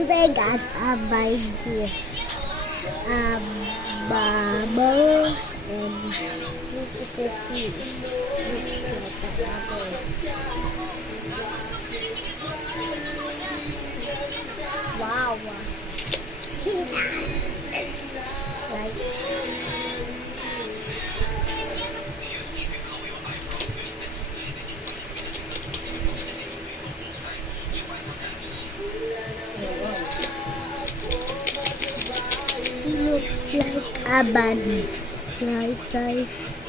Today, guys, I buy this bubble and this is a seed. Looks like a bubble. Wow. Right. He looks like a bunny, right guys?